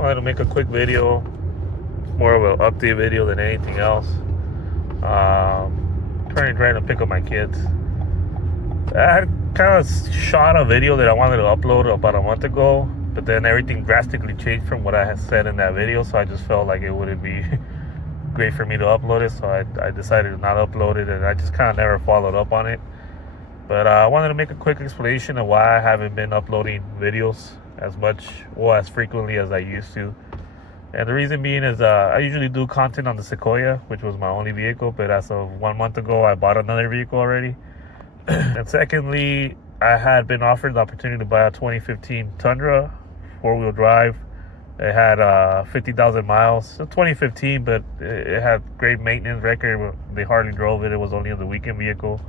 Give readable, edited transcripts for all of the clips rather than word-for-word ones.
wanted to make a quick video, more of an update video than anything else. Currently trying to pick up my kids. I had kind of shot a video that I wanted to upload about a month ago, but then everything drastically changed from what I had said in that video, so I just felt like it wouldn't be great for me to upload it, so I decided to not upload it, and I just kind of never followed up on it. But I wanted to make a quick explanation of why I haven't been uploading videos as much or as frequently as I used to. And the reason being is I usually do content on the Sequoia, which was my only vehicle, but as of 1 month ago, I bought another vehicle already. And secondly, I had been offered the opportunity to buy a 2015 Tundra, 4-wheel drive. It had 50,000 miles. It's 2015, but it had great maintenance record. They hardly drove it. It was only a weekend vehicle.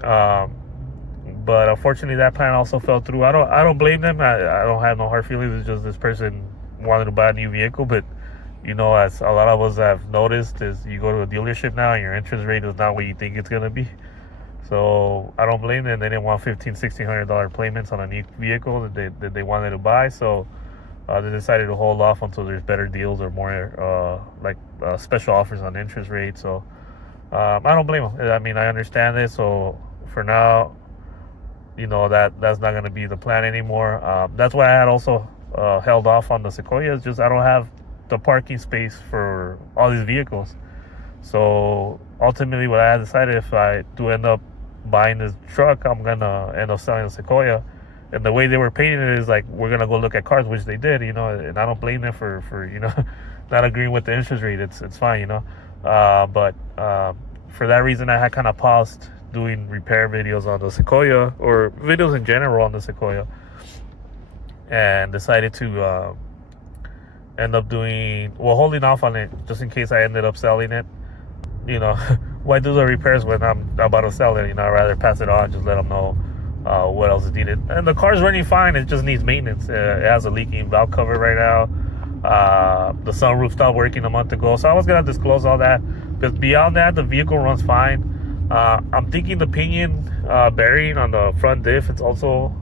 But unfortunately, that plan also fell through. I don't blame them. I don't have no hard feelings. It's just this person wanted to buy a new vehicle, but as a lot of us have noticed, is you go to a dealership now and your interest rate is not what you think it's gonna be. So I don't blame them. They didn't want $1,500-$1,600 payments on a new vehicle that they wanted to buy. So they decided to hold off until there's better deals or more special offers on interest rates. So I don't blame them. I mean, I understand this. So for now, that's not going to be the plan anymore. That's why I had also held off on the Sequoia. It's just I don't have the parking space for all these vehicles. So ultimately, what I had decided, if I do end up buying this truck, I'm going to end up selling the Sequoia. And the way they were painting it is like, we're going to go look at cars, which they did, and I don't blame them for not agreeing with the interest rate. It's fine, but for that reason, I had kind of paused doing repair videos on the Sequoia, or videos in general on the Sequoia, and decided to end up holding off on it just in case I ended up selling it. Why do the repairs when I'm about to sell it? I'd rather pass it on, just let them know what else is needed. And the car's running fine. It just needs maintenance. It has a leaking valve cover right now. The sunroof stopped working a month ago, so I was gonna disclose all that. But beyond that, the vehicle runs fine. I'm thinking the pinion bearing on the front diff, it's also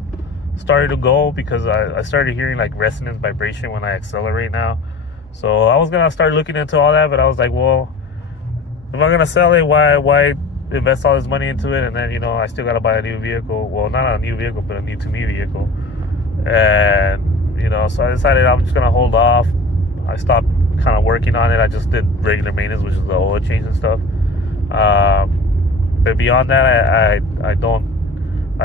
started to go, because I started hearing like resonance vibration when I accelerate now. So I was gonna start looking into all that, but I was like, well, if I'm gonna sell it, why invest all this money into it? And then I still gotta buy a new vehicle. Well, not a new vehicle, but a new to me vehicle. And so I decided I'm just gonna hold off. I stopped kind of working on it. I just did regular maintenance, which is the oil change and stuff. But beyond that, I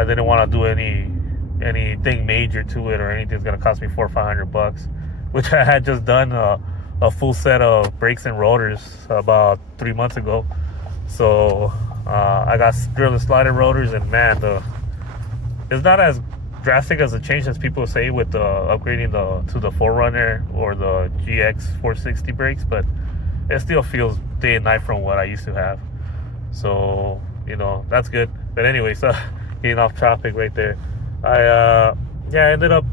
didn't want to do anything major to it, or anything that's gonna cost me $400 or $500, which I had just done a full set of brakes and rotors about 3 months ago. So I got drill and slided rotors, and man, it's not as drastic as a change as people say with upgrading to the 4Runner or the GX 460 brakes, but it still feels day and night from what I used to have. So that's good. But anyway, so getting off topic right there. I ended up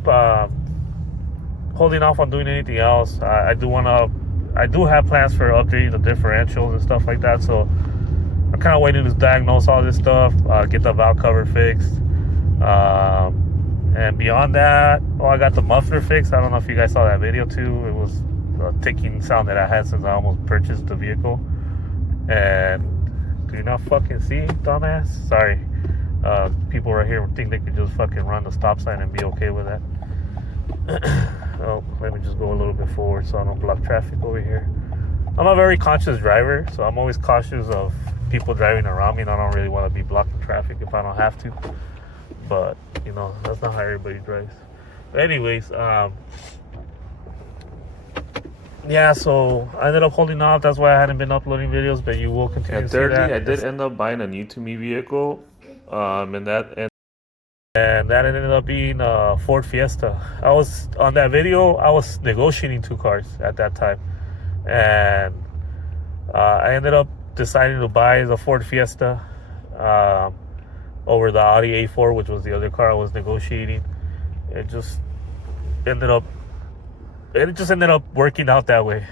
holding off on doing anything else. I do have plans for updating the differentials and stuff like that. So I'm kind of waiting to diagnose all this stuff, get the valve cover fixed. And beyond that, I got the muffler fixed. I don't know if you guys saw that video too. It was a ticking sound that I had since I almost purchased the vehicle. And do you not fucking see, dumbass? Sorry. People right here think they could just fucking run the stop sign and be okay with that. Well, let me just go a little bit forward so I don't block traffic over here. I'm a very conscious driver, so I'm always cautious of people driving around me, and I don't really want to be blocking traffic if I don't have to. But that's not how everybody drives. But anyways, so I ended up holding off. That's why I hadn't been uploading videos, but you will continue to see that. Thirdly, I did end up buying a new to me vehicle, and that ended up being a Ford Fiesta. I was on that video. I was negotiating 2 cars at that time, and I ended up deciding to buy the Ford Fiesta over the Audi A4, which was the other car I was negotiating. It just ended up working out that way.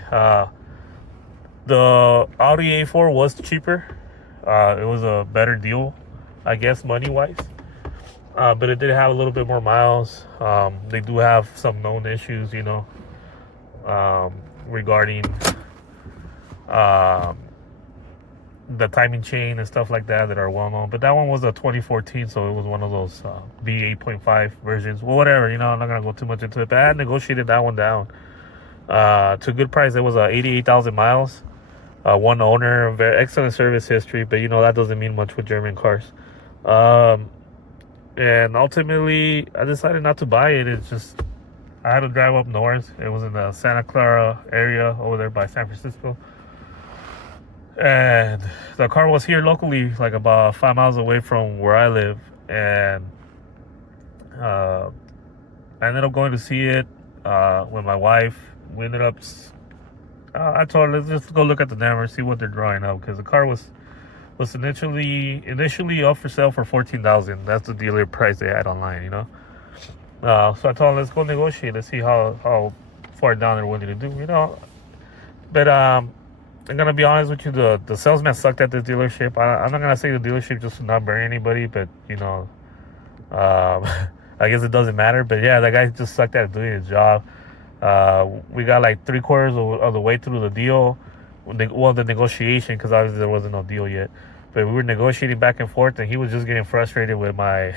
The Audi A4 was cheaper. It was a better deal, I guess, money-wise. But it did have a little bit more miles. They do have some known issues, regarding um, the timing chain and stuff like that are well known. But that one was a 2014, so it was one of those B8.5 versions. Well, whatever, I'm not gonna go too much into it. But I had negotiated that one down to a good price. It was 88,000 miles, one owner, very excellent service history. But that doesn't mean much with German cars. And ultimately, I decided not to buy it. It's just I had to drive up north. It was in the Santa Clara area over there by San Francisco. And the car was here locally, like about 5 miles away from where I live. And I ended up going to see it with my wife. We ended up, I told her, let's just go look at the numbers, see what they're drawing up. Because the car was initially up for sale for $14,000. That's the dealer price they had online, So I told them, let's go negotiate. Let's see how far down they're willing to do, But I'm gonna be honest with you, the salesman sucked at this dealership. I'm not gonna say the dealership just to not burn anybody, but I guess it doesn't matter. But yeah, that guy just sucked at doing his job. We got like 3/4 of the way through the deal. The negotiation, because obviously there wasn't no deal yet. But we were negotiating back and forth, and he was just getting frustrated with my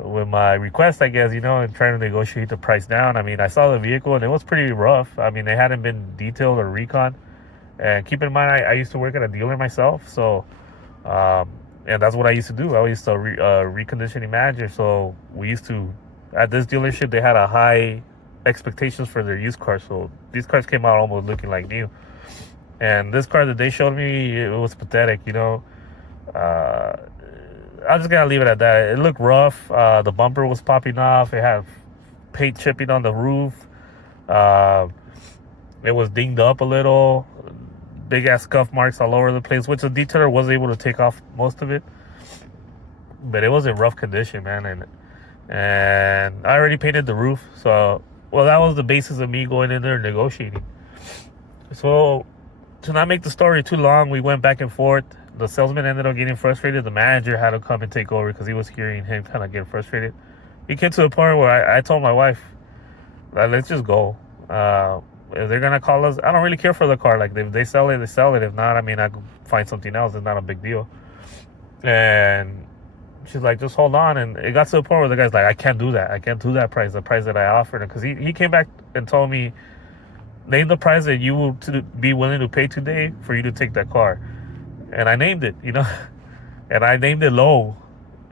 with my request, I guess, and trying to negotiate the price down. I mean, I saw the vehicle, and it was pretty rough. I mean, they hadn't been detailed or recon. And keep in mind, I used to work at a dealer myself, so and that's what I used to do. I used to reconditioning manager. So we used to, at this dealership, they had a high expectations for their used cars. So these cars came out almost looking like new. And this car that they showed me, it was pathetic, I'm just gonna leave it at that. It looked rough. The bumper was popping off. It had paint chipping on the roof. It was dinged up a little. Big ass scuff marks all over the place, which the detailer was able to take off most of it. But it was in rough condition, man. And I already painted the roof. So, that was the basis of me going in there and negotiating. So, to not make the story too long, we went back and forth. The salesman ended up getting frustrated. The manager had to come and take over because he was hearing him kind of get frustrated. He came to a point where I told my wife, let's just go. If they're going to call us, I don't really care for the car. Like, if they sell it, they sell it. If not, I mean, I could find something else. It's not a big deal. And she's like, just hold on. And it got to the point where the guy's like, I can't do that. I can't do that price, the price that I offered him. Because he came back and told me, name the price that you will be willing to pay today for you to take that car. And I named it, and I named it low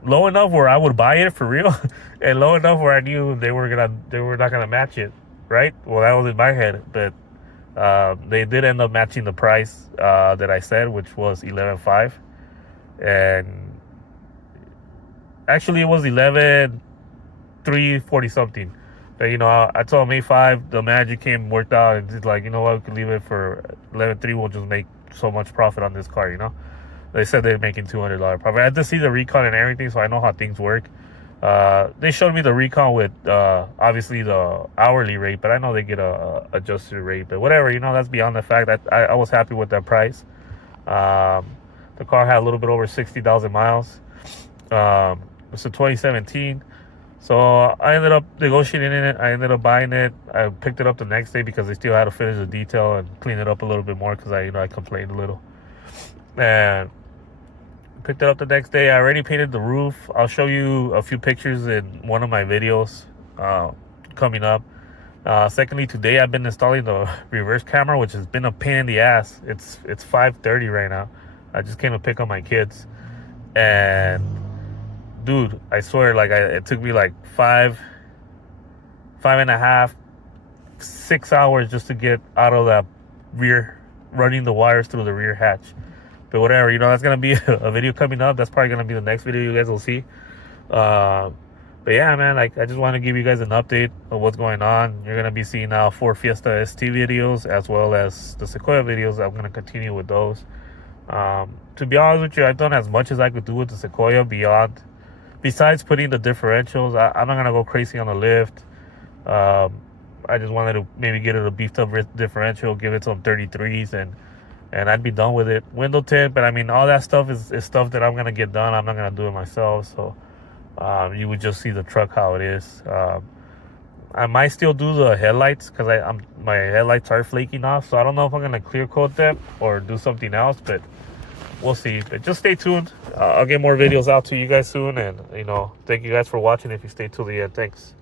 enough where I would buy it for real, and low enough where I knew they were not gonna match it, right? Well, that was in my head, but they did end up matching the price that I said, which was 11.5, and actually it was 11,340 something. But I told him 8.5. The manager came, worked out, and he's like, you know what, we could leave it for 11.3. We'll just make so much profit on this car. They said they're making $200 profit. I had to see the recon and everything, so I know how things work. They showed me the recon with obviously the hourly rate, but I know they get a adjusted rate. But whatever, that's beyond the fact that I was happy with that price. The car had a little bit over 60,000 miles. It's a 2017. So I ended up negotiating in it. I ended up buying it. I picked it up the next day because they still had to finish the detail and clean it up a little bit more because I complained a little. And picked it up the next day. I already painted the roof. I'll show you a few pictures in one of my videos coming up. Secondly, today I've been installing the reverse camera, which has been a pain in the ass. It's 5:30 right now. I just came to pick up my kids, and dude, I swear, it took me like 5.5, 6 hours just to get out of that rear, running the wires through the rear hatch. But whatever, that's gonna be a video coming up. That's probably gonna be the next video you guys will see. But yeah, man, I just want to give you guys an update of what's going on. You're gonna be seeing now 4 Fiesta ST videos as well as the Sequoia videos. I'm gonna continue with those. To be honest with you, I've done as much as I could do with the Sequoia besides putting the differentials. I'm not gonna go crazy on the lift. I just wanted to maybe get it a beefed up differential, give it some 33s, and I'd be done with it. Window tint, but I mean, all that stuff is stuff that I'm gonna get done. I'm not gonna do it myself. So you would just see the truck how it is. I might still do the headlights because my headlights are flaking off. So I don't know if I'm gonna clear coat them or do something else, but we'll see. But just stay tuned. I'll get more videos out to you guys soon, and thank you guys for watching. If you stay till the end, thanks.